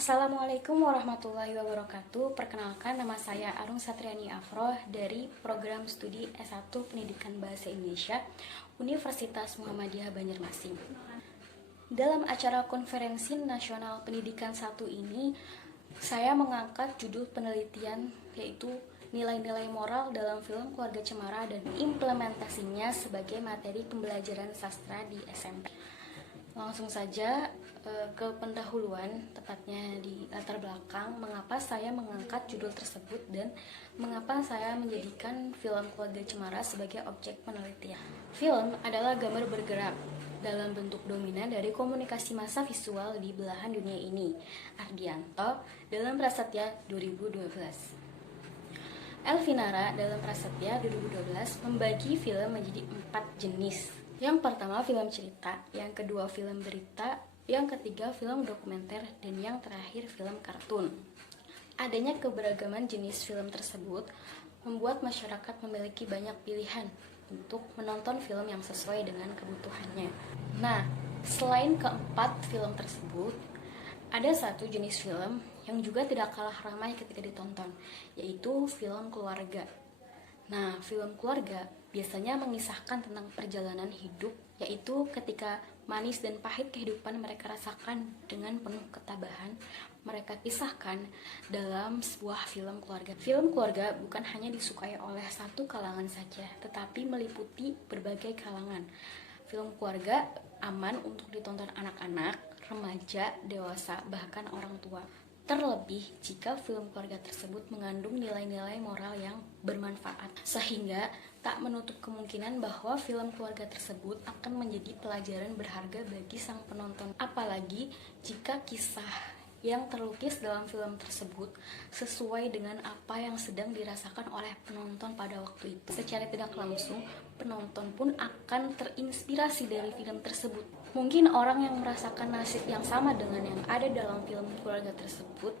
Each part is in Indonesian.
Assalamualaikum warahmatullahi wabarakatuh. Perkenalkan, nama saya Arung Satriani Afroh dari program studi S1 Pendidikan Bahasa Indonesia Universitas Muhammadiyah Banjarmasin. Dalam acara konferensi nasional pendidikan 1 ini, saya mengangkat judul penelitian yaitu nilai-nilai moral dalam film Keluarga Cemara dan implementasinya sebagai materi pembelajaran sastra di SMP. Langsung saja ke pendahuluan, tepatnya di latar belakang mengapa saya mengangkat judul tersebut dan mengapa saya menjadikan film Keluarga Cemara sebagai objek penelitian. Film adalah gambar bergerak dalam bentuk dominan dari komunikasi massa visual di belahan dunia ini. Ardianto dalam Prasetya 2012. Elvinara dalam Prasetya 2012 membagi film menjadi 4 jenis. Yang pertama film cerita, yang kedua film berita, yang ketiga film dokumenter, dan yang terakhir film kartun. Adanya keberagaman jenis film tersebut membuat masyarakat memiliki banyak pilihan untuk menonton film yang sesuai dengan kebutuhannya. Nah, selain keempat film tersebut, ada satu jenis film yang juga tidak kalah ramai ketika ditonton, yaitu film keluarga. Nah, film keluarga biasanya mengisahkan tentang perjalanan hidup, yaitu ketika manis dan pahit kehidupan mereka rasakan dengan penuh ketabahan, mereka kisahkan dalam sebuah film keluarga. Film keluarga bukan hanya disukai oleh satu kalangan saja, tetapi meliputi berbagai kalangan. Film keluarga aman untuk ditonton anak-anak, remaja, dewasa, bahkan orang tua. Terlebih jika film keluarga tersebut mengandung nilai-nilai moral yang bermanfaat, sehingga tak menutup kemungkinan bahwa film keluarga tersebut akan menjadi pelajaran berharga bagi sang penonton. Apalagi jika kisah yang terlukis dalam film tersebut sesuai dengan apa yang sedang dirasakan oleh penonton pada waktu itu. Secara tidak langsung, penonton pun akan terinspirasi dari film tersebut. Mungkin orang yang merasakan nasib yang sama dengan yang ada dalam film keluarga tersebut,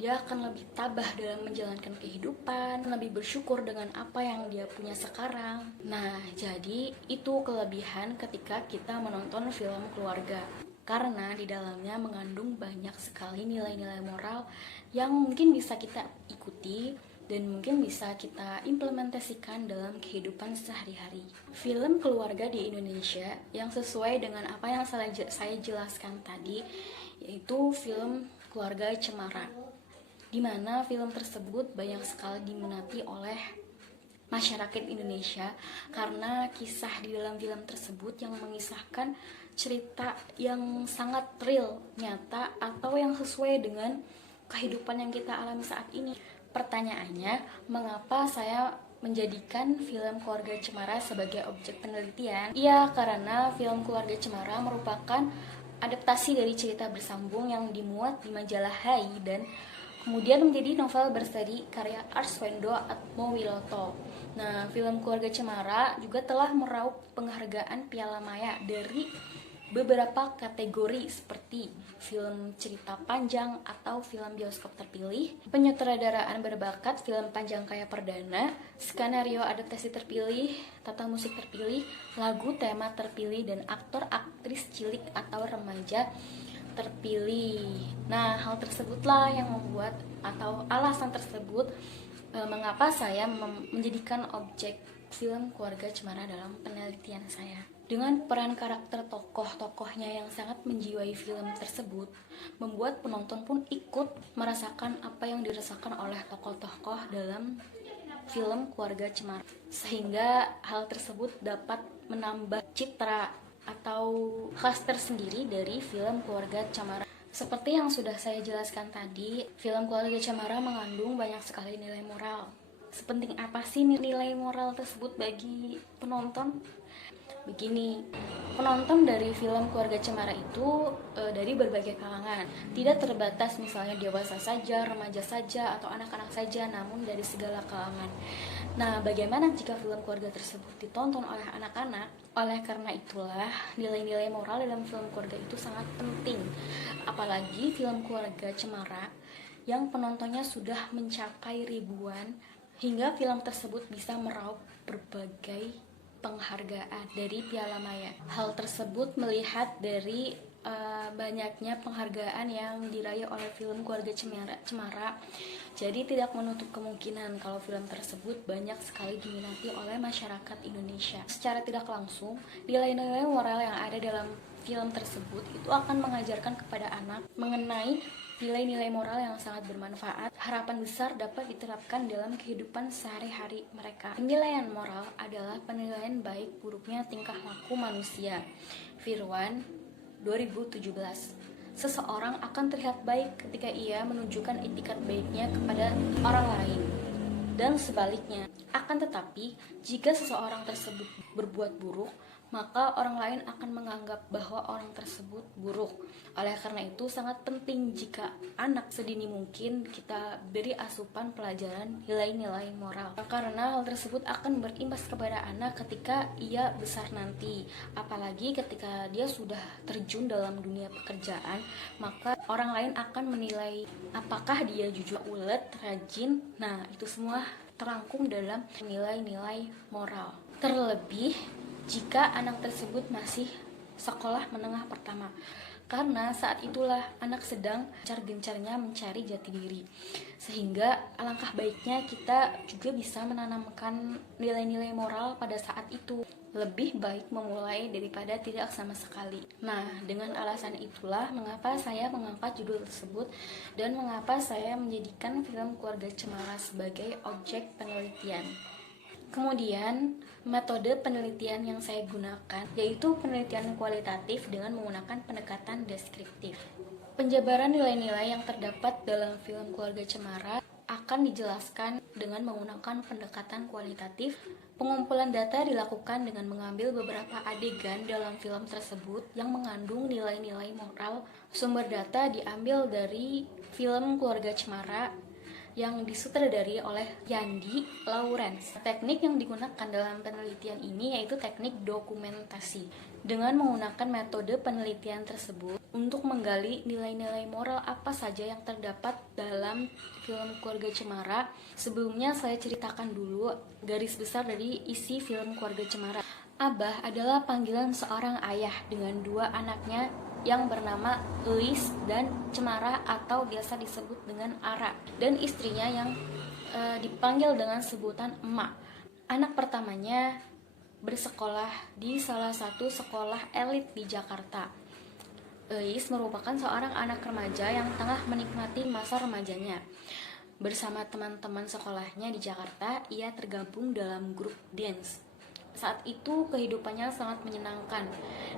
dia akan lebih tabah dalam menjalankan kehidupan, lebih bersyukur dengan apa yang dia punya sekarang. Nah, jadi itu kelebihan ketika kita menonton film keluarga, karena di dalamnya mengandung banyak sekali nilai-nilai moral yang mungkin bisa kita ikuti dan mungkin bisa kita implementasikan dalam kehidupan sehari-hari. Film keluarga di Indonesia yang sesuai dengan apa yang saya jelaskan tadi, yaitu film Keluarga Cemara, di mana film tersebut banyak sekali diminati oleh masyarakat Indonesia karena kisah di dalam film tersebut yang mengisahkan cerita yang sangat real, nyata, atau yang sesuai dengan kehidupan yang kita alami saat ini. Pertanyaannya, mengapa saya menjadikan film Keluarga Cemara sebagai objek penelitian? Ya, karena film Keluarga Cemara merupakan adaptasi dari cerita bersambung yang dimuat di majalah Hai dan kemudian menjadi novel berseri karya Arswendo Atmowiloto. Nah, film Keluarga Cemara juga telah meraup penghargaan Piala Maya dari beberapa kategori seperti film cerita panjang atau film bioskop terpilih, penyutradaraan berbakat film panjang karya perdana, skenario adaptasi terpilih, tata musik terpilih, lagu tema terpilih, dan aktor aktris cilik atau remaja terpilih. Nah, hal tersebutlah yang membuat atau alasan tersebut mengapa saya menjadikan objek film Keluarga Cemara dalam penelitian saya. Dengan peran karakter tokoh-tokohnya yang sangat menjiwai film tersebut, membuat penonton pun ikut merasakan apa yang dirasakan oleh tokoh-tokoh dalam film Keluarga Cemara, sehingga hal tersebut dapat menambah citra atau khas tersendiri dari film Keluarga Cemara. Seperti yang sudah saya jelaskan tadi, film Keluarga Cemara mengandung banyak sekali nilai moral. Sepenting apa sih nilai moral tersebut bagi penonton? Begini, penonton dari film Keluarga Cemara itu dari berbagai kalangan, tidak terbatas misalnya dewasa saja, remaja saja, atau anak-anak saja, namun dari segala kalangan. Nah, bagaimana jika film keluarga tersebut ditonton oleh anak-anak? Oleh karena itulah, nilai-nilai moral dalam film keluarga itu sangat penting. Apalagi film Keluarga Cemara yang penontonnya sudah mencapai ribuan, hingga film tersebut bisa meraup berbagai penghargaan dari Piala Maya. Hal tersebut melihat dari banyaknya penghargaan yang diraih oleh film Keluarga Cemara. Jadi tidak menutup kemungkinan kalau film tersebut banyak sekali diminati oleh masyarakat Indonesia. Secara tidak langsung, nilai-nilai moral yang ada dalam film tersebut itu akan mengajarkan kepada anak mengenai nilai-nilai moral yang sangat bermanfaat. Harapan besar dapat diterapkan dalam kehidupan sehari-hari mereka. Penilaian moral adalah penilaian baik buruknya tingkah laku manusia. Firwan 2017. Seseorang akan terlihat baik ketika ia menunjukkan etikat baiknya kepada orang lain, dan sebaliknya. Akan tetapi, jika seseorang tersebut berbuat buruk, maka orang lain akan menganggap bahwa orang tersebut buruk. Oleh karena itu, sangat penting jika anak sedini mungkin kita beri asupan pelajaran nilai-nilai moral. Karena hal tersebut akan berimbas kepada anak ketika ia besar nanti. Apalagi ketika dia sudah terjun dalam dunia pekerjaan, maka orang lain akan menilai apakah dia jujur, ulet, rajin. Nah, itu semua terangkum dalam nilai-nilai moral. Terlebih jika anak tersebut masih sekolah menengah pertama, karena saat itulah anak sedang gencar-gencarnya mencari jati diri, sehingga alangkah baiknya kita juga bisa menanamkan nilai-nilai moral pada saat itu. Lebih baik memulai daripada tidak sama sekali. Nah, dengan alasan itulah mengapa saya mengangkat judul tersebut dan mengapa saya menjadikan film Keluarga Cemara sebagai objek penelitian. Kemudian, metode penelitian yang saya gunakan yaitu penelitian kualitatif dengan menggunakan pendekatan deskriptif. Penjabaran nilai-nilai yang terdapat dalam film Keluarga Cemara akan dijelaskan dengan menggunakan pendekatan kualitatif. Pengumpulan data dilakukan dengan mengambil beberapa adegan dalam film tersebut yang mengandung nilai-nilai moral. Sumber data diambil dari film Keluarga Cemara yang disutradari oleh Yandi Lawrence. Teknik yang digunakan dalam penelitian ini yaitu teknik dokumentasi. Dengan menggunakan metode penelitian tersebut untuk menggali nilai-nilai moral apa saja yang terdapat dalam film Keluarga Cemara. Sebelumnya saya ceritakan dulu garis besar dari isi film Keluarga Cemara. Abah adalah panggilan seorang ayah dengan dua anaknya yang bernama Euis dan Cemara atau biasa disebut dengan Ara, dan istrinya yang dipanggil dengan sebutan emak. Anak pertamanya bersekolah di salah satu sekolah elit di Jakarta. Euis merupakan seorang anak remaja yang tengah menikmati masa remajanya. Bersama teman-teman sekolahnya di Jakarta, ia tergabung dalam grup dance. Saat itu kehidupannya sangat menyenangkan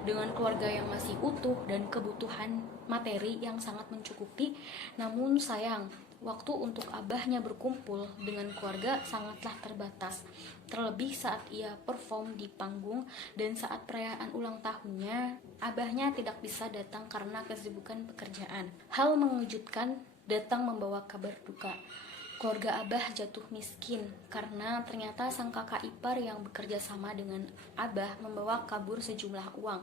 dengan keluarga yang masih utuh dan kebutuhan materi yang sangat mencukupi. Namun sayang, waktu untuk abahnya berkumpul dengan keluarga sangatlah terbatas. Terlebih saat ia perform di panggung dan saat perayaan ulang tahunnya, abahnya tidak bisa datang karena kesibukan pekerjaan. Hal mengejutkan datang membawa kabar duka. Keluarga Abah jatuh miskin karena ternyata sang kakak ipar yang bekerja sama dengan Abah membawa kabur sejumlah uang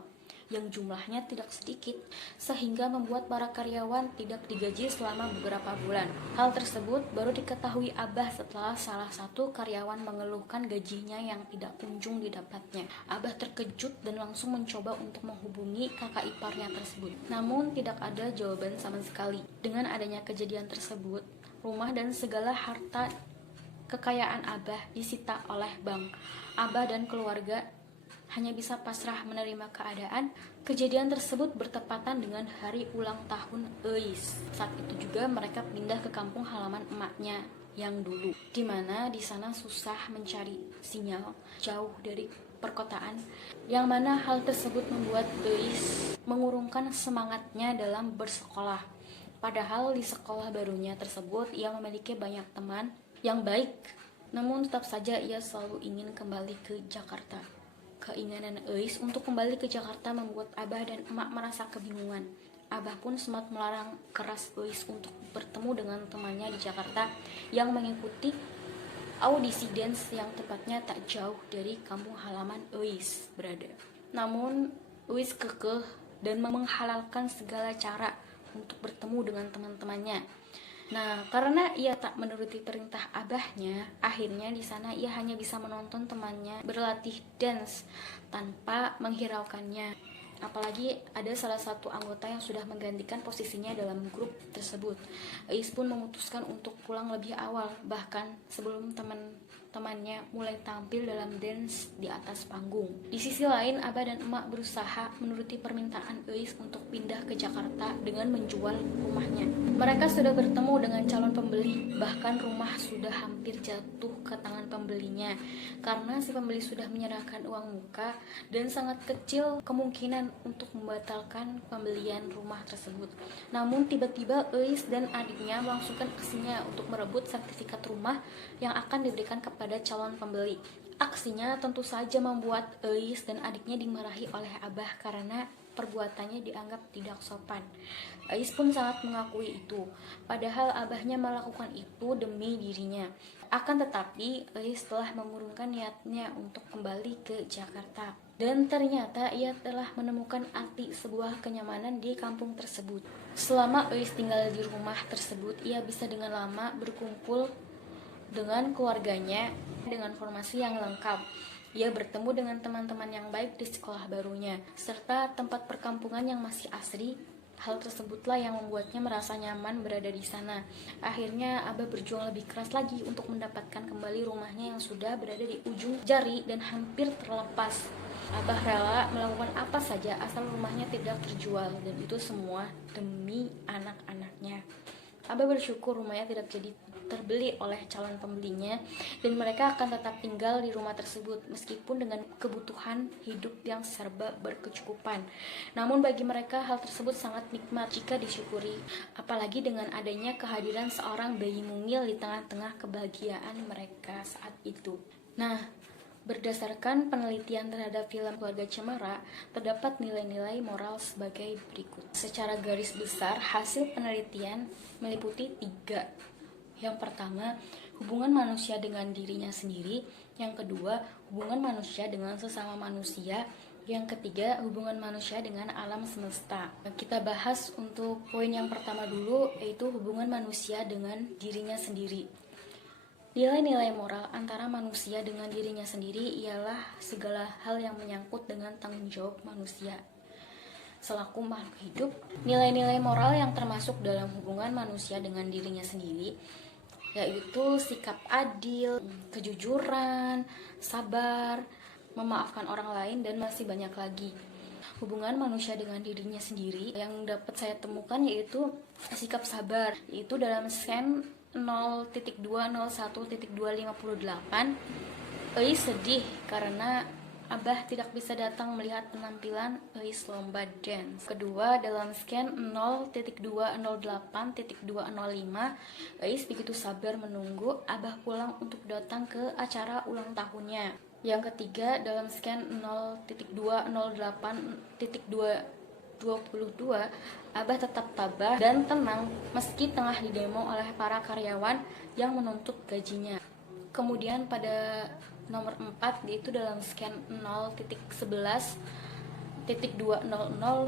yang jumlahnya tidak sedikit, sehingga membuat para karyawan tidak digaji selama beberapa bulan. Hal tersebut baru diketahui Abah setelah salah satu karyawan mengeluhkan gajinya yang tidak kunjung didapatnya. Abah terkejut dan langsung mencoba untuk menghubungi kakak iparnya tersebut, namun tidak ada jawaban sama sekali. Dengan adanya kejadian tersebut, rumah dan segala harta kekayaan Abah disita oleh bank. Abah dan keluarga hanya bisa pasrah menerima keadaan. Kejadian tersebut bertepatan dengan hari ulang tahun Euis. Saat itu juga mereka pindah ke kampung halaman emaknya yang dulu, dimana di sana susah mencari sinyal, jauh dari perkotaan, yang mana hal tersebut membuat Euis mengurungkan semangatnya dalam bersekolah. Padahal di sekolah barunya tersebut ia memiliki banyak teman yang baik, namun tetap saja ia selalu ingin kembali ke Jakarta. Keinginan Euis untuk kembali ke Jakarta membuat Abah dan emak merasa kebingungan. Abah pun sempat melarang keras Euis untuk bertemu dengan temannya di Jakarta yang mengikuti audisi dance yang tepatnya tak jauh dari kampung halaman Euis berada. Namun Euis kekeh dan menghalalkan segala cara untuk bertemu dengan teman-temannya. Nah, karena ia tak menuruti perintah abahnya, akhirnya di sana ia hanya bisa menonton temannya berlatih dance tanpa menghiraukannya. Apalagi ada salah satu anggota yang sudah menggantikan posisinya dalam grup tersebut. Eis pun memutuskan untuk pulang lebih awal, bahkan sebelum teman-temannya mulai tampil dalam dance di atas panggung. Di sisi lain, Abah dan Emak berusaha menuruti permintaan Eis untuk pindah ke Jakarta dengan menjual rumahnya. Mereka sudah bertemu dengan calon pembeli, bahkan rumah sudah hampir jatuh ke tangan pembelinya karena si pembeli sudah menyerahkan uang muka dan sangat kecil kemungkinan untuk membatalkan pembelian rumah tersebut. Namun tiba-tiba Eis dan adiknya melangsungkan aksinya untuk merebut sertifikat rumah yang akan diberikan kepada calon pembeli. Aksinya tentu saja membuat Eis dan adiknya dimarahi oleh Abah karena perbuatannya dianggap tidak sopan. Eis pun sangat mengakui itu, padahal Abahnya melakukan itu demi dirinya. Akan tetapi, Eis telah mengurungkan niatnya untuk kembali ke Jakarta. Dan ternyata ia telah menemukan arti sebuah kenyamanan di kampung tersebut. Selama Eis tinggal di rumah tersebut, ia bisa dengan lama berkumpul dengan keluarganya dengan formasi yang lengkap. Ia bertemu dengan teman-teman yang baik di sekolah barunya, serta tempat perkampungan yang masih asri. Hal tersebutlah yang membuatnya merasa nyaman berada di sana. Akhirnya Abah berjuang lebih keras lagi untuk mendapatkan kembali rumahnya yang sudah berada di ujung jari dan hampir terlepas. Abah rela melakukan apa saja asal rumahnya tidak terjual, dan itu semua demi anak-anaknya. Abah bersyukur rumahnya tidak jadi terbeli oleh calon pembelinya dan mereka akan tetap tinggal di rumah tersebut meskipun dengan kebutuhan hidup yang serba berkecukupan. Namun bagi mereka hal tersebut sangat nikmat jika disyukuri, apalagi dengan adanya kehadiran seorang bayi mungil di tengah-tengah kebahagiaan mereka saat itu. Nah, berdasarkan penelitian terhadap film Keluarga Cemara, terdapat nilai-nilai moral sebagai berikut. Secara garis besar, hasil penelitian meliputi 3. Yang pertama, hubungan manusia dengan dirinya sendiri. Yang kedua, hubungan manusia dengan sesama manusia. Yang ketiga, hubungan manusia dengan alam semesta. Kita bahas untuk poin yang pertama dulu, yaitu hubungan manusia dengan dirinya sendiri. Nilai-nilai moral antara manusia dengan dirinya sendiri ialah segala hal yang menyangkut dengan tanggung jawab manusia selaku makhluk hidup. Nilai-nilai moral yang termasuk dalam hubungan manusia dengan dirinya sendiri yaitu sikap adil, kejujuran, sabar, memaafkan orang lain, dan masih banyak lagi. Hubungan manusia dengan dirinya sendiri yang dapat saya temukan yaitu sikap sabar, yaitu dalam scan 0.201.258. Eis sedih karena Abah tidak bisa datang melihat penampilan Eis lomba dance. Kedua, dalam scan 0.208.205, Eis begitu sabar menunggu Abah pulang untuk datang ke acara ulang tahunnya. Yang ketiga, dalam scan 0.208.222, Abah tetap tabah dan tenang meski tengah didemo oleh para karyawan yang menuntut gajinya. Kemudian pada nomor 4, yaitu dalam scan 0.11.200,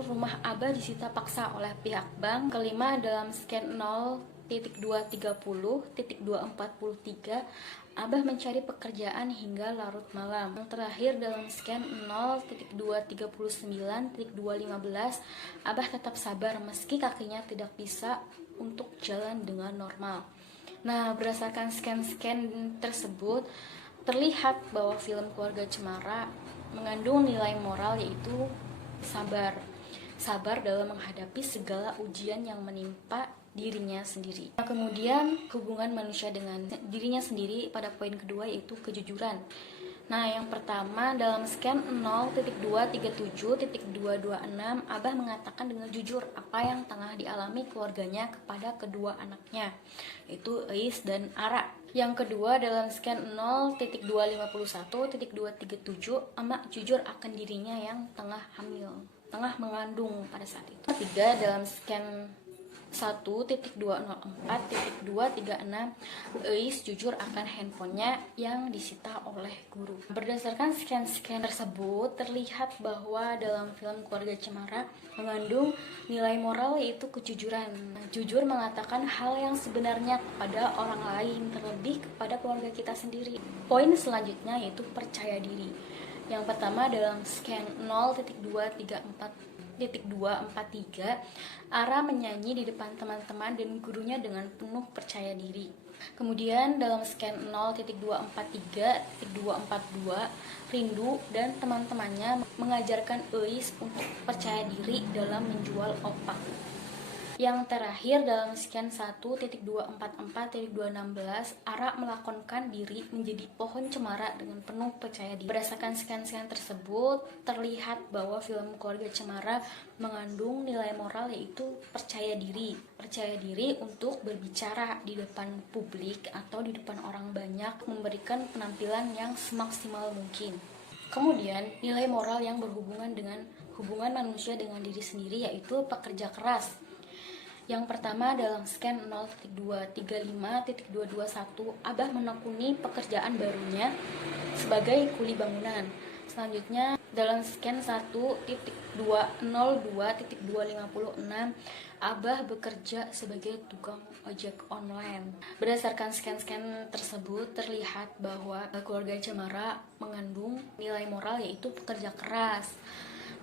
rumah Abah disita paksa oleh pihak bank. Kelima, dalam scan 0.230.243, Abah mencari pekerjaan hingga larut malam. Yang terakhir, dalam scan 0.239.215, Abah tetap sabar meski kakinya tidak bisa untuk jalan dengan normal. Nah, berdasarkan scan-scan tersebut, terlihat bahwa film Keluarga Cemara mengandung nilai moral yaitu sabar. Sabar dalam menghadapi segala ujian yang menimpa dirinya sendiri. Nah, kemudian hubungan manusia dengan dirinya sendiri pada poin kedua yaitu kejujuran. Nah, yang pertama dalam scan 0.237.226, Abah mengatakan dengan jujur apa yang tengah dialami keluarganya kepada kedua anaknya, yaitu Eis dan Ara. Yang kedua dalam scan 0.251.237, Emak jujur akan dirinya yang tengah hamil, tengah mengandung pada saat itu. Ketiga, dalam scan 1.204.236, Eis jujur akan handphonenya yang disita oleh guru. Berdasarkan scan-scan tersebut, terlihat bahwa dalam film Keluarga Cemara mengandung nilai moral yaitu kejujuran. Jujur mengatakan hal yang sebenarnya kepada orang lain, terlebih kepada keluarga kita sendiri. Poin selanjutnya yaitu percaya diri. Yang pertama dalam scan 0.234.243, Ara menyanyi di depan teman-teman dan gurunya dengan penuh percaya diri. Kemudian dalam scan 0.243.242, Rindu dan teman-temannya mengajarkan Eis untuk percaya diri dalam menjual opak. Yang terakhir dalam scan 1.244.216, Ara melakonkan diri menjadi pohon cemara dengan penuh percaya diri. Berdasarkan scan-scan tersebut, terlihat bahwa film Keluarga Cemara mengandung nilai moral yaitu percaya diri. Percaya diri untuk berbicara di depan publik atau di depan orang banyak, memberikan penampilan yang semaksimal mungkin. Kemudian, nilai moral yang berhubungan dengan hubungan manusia dengan diri sendiri yaitu pekerja keras. Yang pertama dalam scan 0.235.221, Abah menekuni pekerjaan barunya sebagai kuli bangunan. Selanjutnya dalam scan 1.202.256, Abah bekerja sebagai tukang ojek online. Berdasarkan scan-scan tersebut terlihat bahwa Keluarga Cemara mengandung nilai moral yaitu pekerja keras.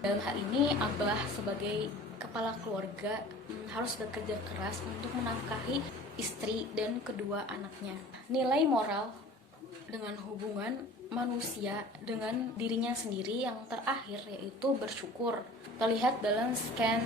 Dalam hal ini Abah sebagai kepala keluarga harus bekerja keras untuk menafkahi istri dan kedua anaknya. Nilai moral dengan hubungan manusia dengan dirinya sendiri yang terakhir yaitu bersyukur. Terlihat dalam scan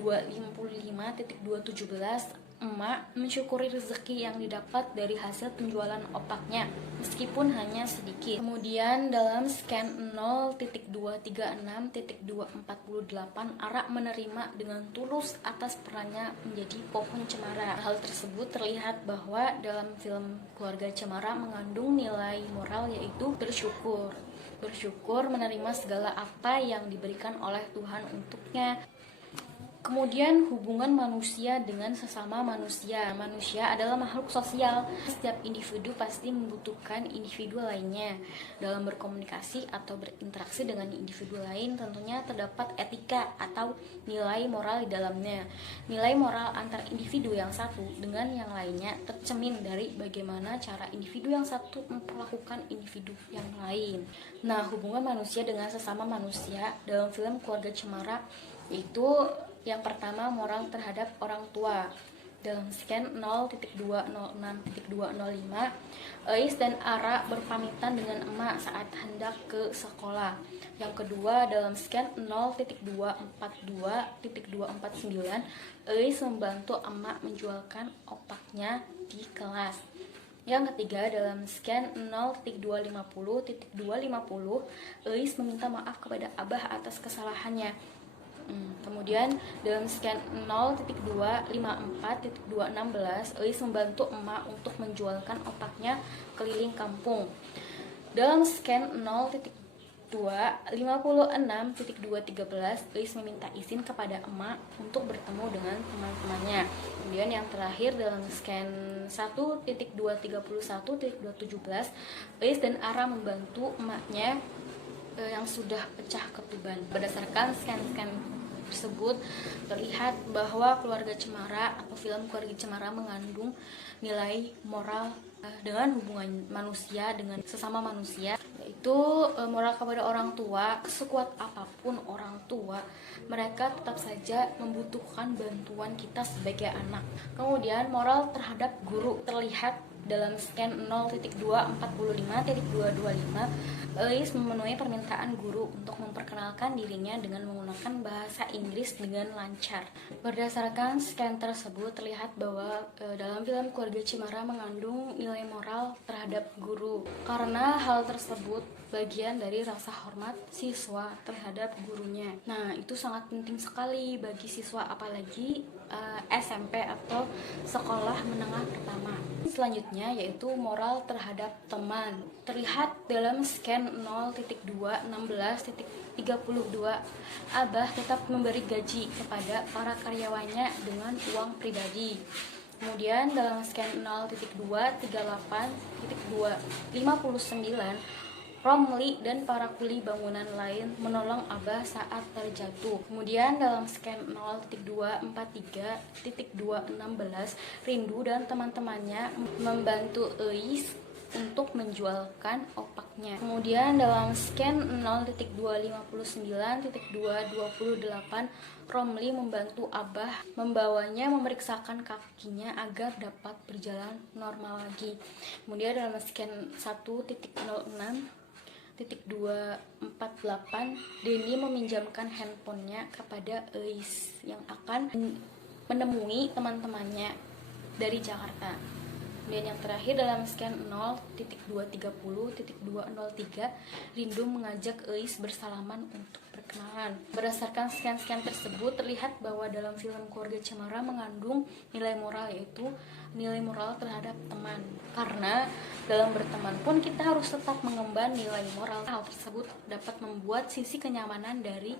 0.255.217, emak mensyukuri rezeki yang didapat dari hasil penjualan opaknya, meskipun hanya sedikit. Kemudian dalam scan 0.236.248, Ara menerima dengan tulus atas perannya menjadi pohon cemara. Hal tersebut terlihat bahwa dalam film Keluarga Cemara mengandung nilai moral yaitu bersyukur. Bersyukur menerima segala apa yang diberikan oleh Tuhan untuknya. Kemudian hubungan manusia dengan sesama manusia. Manusia adalah makhluk sosial. Setiap individu pasti membutuhkan individu lainnya. Dalam berkomunikasi atau berinteraksi dengan individu lain tentunya terdapat etika atau nilai moral di dalamnya. Nilai moral antar individu yang satu dengan yang lainnya tercermin dari bagaimana cara individu yang satu memperlakukan individu yang lain. Nah, hubungan manusia dengan sesama manusia dalam film Keluarga Cemara itu yang pertama, moral terhadap orang tua. Dalam scan 0.206.205, Eis dan Ara berpamitan dengan emak saat hendak ke sekolah. Yang kedua, dalam scan 0.242.249, Eis membantu emak menjualkan opaknya di kelas. Yang ketiga, dalam scan 0.250.250, Eis meminta maaf kepada Abah atas kesalahannya. Kemudian dalam scan 0.254.216, Eis membantu emak untuk menjualkan opaknya keliling kampung. Dalam scan 0.256.213, Eis meminta izin kepada emak untuk bertemu dengan teman-temannya. Kemudian yang terakhir dalam scan 1.231.217, Eis dan Ara membantu emaknya yang sudah pecah ketuban. Berdasarkan scan-scan tersebut terlihat bahwa Keluarga Cemara atau film Keluarga Cemara mengandung nilai moral dengan hubungan manusia dengan sesama manusia, yaitu moral kepada orang tua. Sekuat apapun orang tua, mereka tetap saja membutuhkan bantuan kita sebagai anak. Kemudian moral terhadap guru terlihat dalam scan 0.245.225, Eis memenuhi permintaan guru untuk memperkenalkan dirinya dengan menggunakan bahasa Inggris dengan lancar. Berdasarkan scan tersebut terlihat bahwa dalam film Keluarga Cemara mengandung nilai moral terhadap guru. Karena hal tersebut bagian dari rasa hormat siswa terhadap gurunya. Nah, itu sangat penting sekali bagi siswa, apalagi SMP atau sekolah menengah pertama. Selanjutnya yaitu moral terhadap teman. Terlihat dalam scan 0.216.32, Abah tetap memberi gaji kepada para karyawannya dengan uang pribadi. Kemudian dalam scan 0.238.259, Romli dan para kuli bangunan lain menolong Abah saat terjatuh. Kemudian dalam scan 0.243.216, Rindu dan teman-temannya membantu Eis untuk menjualkan opaknya. Kemudian dalam scan 0.259.228, Romli membantu Abah membawanya membmeriksakan kakinya agar dapat berjalan normal lagi. Kemudian dalam scan 1.06.248, Denny meminjamkan handphonenya kepada Eis yang akan menemui teman-temannya dari Jakarta. Dan yang terakhir dalam scan 0.230.203, Rindu mengajak Eis bersalaman untuk berkenalan. Berdasarkan scan-scan tersebut terlihat bahwa dalam film Keluarga Cemara mengandung nilai moral, yaitu nilai moral terhadap teman. Karena dalam berteman pun kita harus tetap mengemban nilai moral. Hal tersebut dapat membuat sisi kenyamanan dari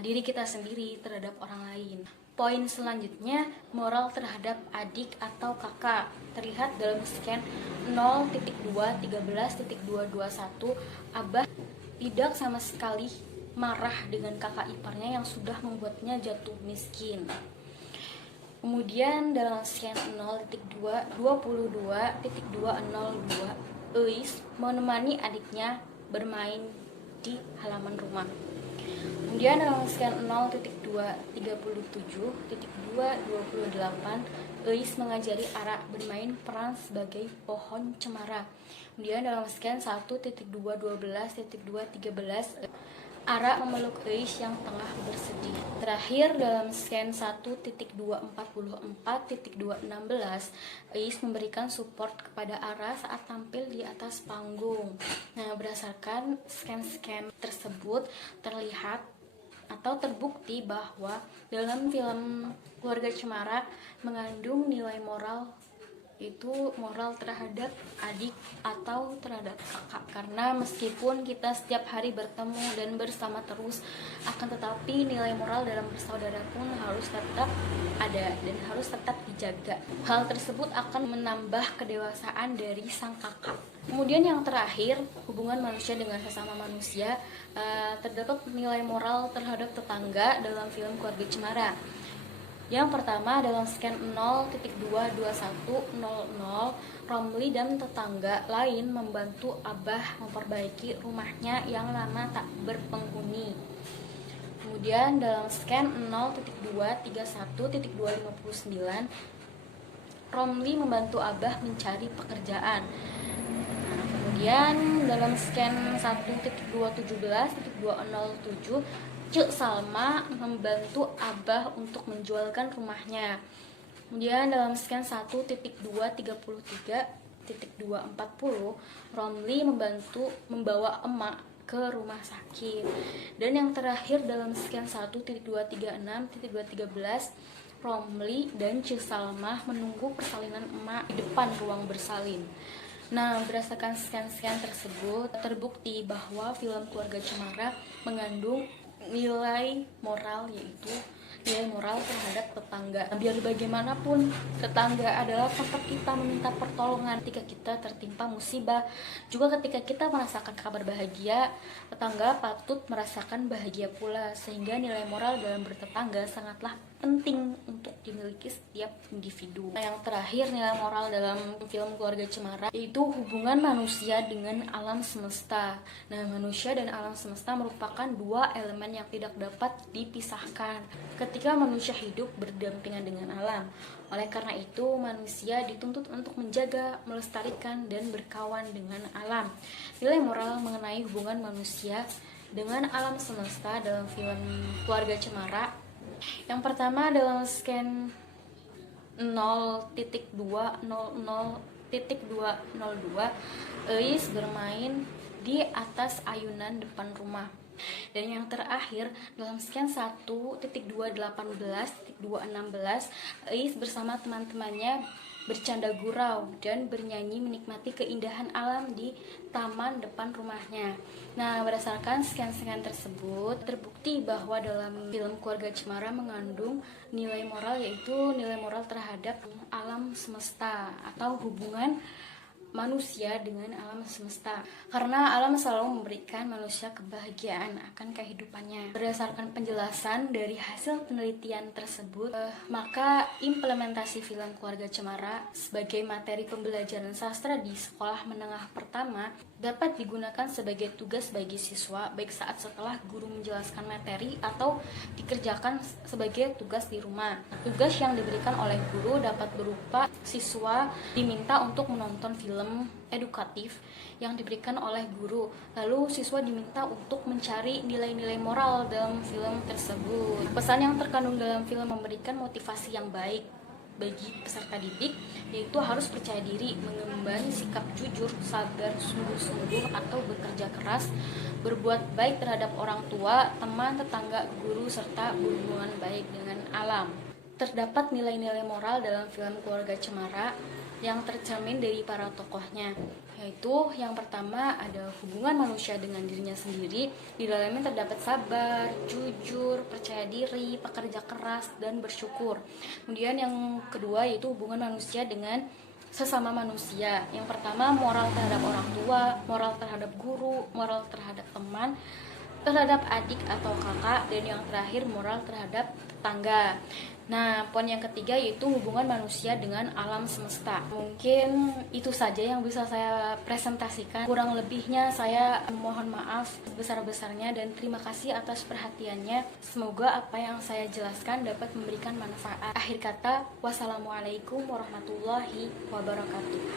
diri kita sendiri terhadap orang lain. Poin selanjutnya, moral terhadap adik atau kakak. Terlihat dalam scan 0.213.221, Abah tidak sama sekali marah dengan kakak iparnya yang sudah membuatnya jatuh miskin. Kemudian dalam scan 0.22.202, Eis menemani adiknya bermain di halaman rumah. Kemudian dalam scan 0.237.228, Eis mengajari Ara bermain peran sebagai pohon cemara. Kemudian dalam scan 1.212.213, Ara memeluk Eis yang tengah bersedih. Terakhir dalam scan 1.244.216, Eis memberikan support kepada Ara saat tampil di atas panggung. Nah, berdasarkan scan-scan tersebut terlihat atau terbukti bahwa dalam film Keluarga Cemara mengandung nilai moral, itu moral terhadap adik atau terhadap kakak. Karena meskipun kita setiap hari bertemu dan bersama terus, akan tetapi nilai moral dalam bersaudara pun harus tetap ada dan harus tetap dijaga. Hal tersebut akan menambah kedewasaan dari sang kakak. Kemudian yang terakhir, hubungan manusia dengan sesama manusia. Terdapat nilai moral terhadap tetangga dalam film Keluarga Cemara. Yang pertama, dalam scan 0.22100, Romli dan tetangga lain membantu Abah memperbaiki rumahnya yang lama tak berpenghuni. Kemudian dalam scan 0.231.259, Romli membantu Abah mencari pekerjaan. Kemudian dalam scan 1.217.207, Cuk Salma membantu Abah untuk menjualkan rumahnya. Kemudian dalam scan 1.233.240, Romli membawa emak ke rumah sakit. Dan yang terakhir dalam scan 1.236.213, Romli dan Cuk Salma menunggu persalinan emak di depan ruang bersalin. Nah, berdasarkan scan-scan tersebut terbukti bahwa film Keluarga Cemara mengandung nilai moral, yaitu nilai moral terhadap tetangga. Biar bagaimanapun, tetangga adalah tempat kita meminta pertolongan ketika kita tertimpa musibah. Juga ketika kita merasakan kabar bahagia, tetangga patut merasakan bahagia pula. Sehingga nilai moral dalam bertetangga sangatlah penting untuk dimiliki setiap individu. Nah, yang terakhir, nilai moral dalam film Keluarga Cemara yaitu hubungan manusia dengan alam semesta. Nah, manusia dan alam semesta merupakan dua elemen yang tidak dapat dipisahkan ketika manusia hidup berdampingan dengan alam. Oleh karena itu, manusia dituntut untuk menjaga, melestarikan, dan berkawan dengan alam. Nilai moral mengenai hubungan manusia dengan alam semesta dalam film Keluarga Cemara. Yang pertama, dalam scan 0.200.202, Eis bermain di atas ayunan depan rumah. Dan yang terakhir, dalam scan 1.218.216, Eis bersama teman-temannya bercanda gurau dan bernyanyi menikmati keindahan alam di taman depan rumahnya. Nah, berdasarkan scan-scan tersebut terbukti bahwa dalam film Keluarga Cemara mengandung nilai moral, yaitu nilai moral terhadap alam semesta atau hubungan manusia dengan alam semesta, karena alam selalu memberikan manusia kebahagiaan akan kehidupannya. Berdasarkan penjelasan dari hasil penelitian tersebut, maka implementasi film Keluarga Cemara sebagai materi pembelajaran sastra di sekolah menengah pertama dapat digunakan sebagai tugas bagi siswa baik saat setelah guru menjelaskan materi atau dikerjakan sebagai tugas di rumah. Tugas yang diberikan oleh guru dapat berupa siswa diminta untuk menonton film edukatif yang diberikan oleh guru. Lalu siswa diminta untuk mencari nilai-nilai moral dalam film tersebut. Pesan yang terkandung dalam film memberikan motivasi yang baik bagi peserta didik, yaitu harus percaya diri, mengemban sikap jujur, sabar, sungguh-sungguh atau bekerja keras, berbuat baik terhadap orang tua, teman, tetangga, guru, serta berhubungan baik dengan alam. Terdapat nilai-nilai moral dalam film Keluarga Cemara yang tercermin dari para tokohnya, yaitu yang pertama ada hubungan manusia dengan dirinya sendiri. Di dalamnya terdapat sabar, jujur, percaya diri, pekerja keras, dan bersyukur. Kemudian yang kedua yaitu hubungan manusia dengan sesama manusia. Yang pertama moral terhadap orang tua, moral terhadap guru, moral terhadap teman, terhadap adik atau kakak, dan yang terakhir moral terhadap tetangga. Nah, poin yang ketiga yaitu hubungan manusia dengan alam semesta. Mungkin itu saja yang bisa saya presentasikan. Kurang lebihnya saya mohon maaf sebesar-besarnya dan terima kasih atas perhatiannya. Semoga apa yang saya jelaskan dapat memberikan manfaat. Akhir kata, wassalamualaikum warahmatullahi wabarakatuh.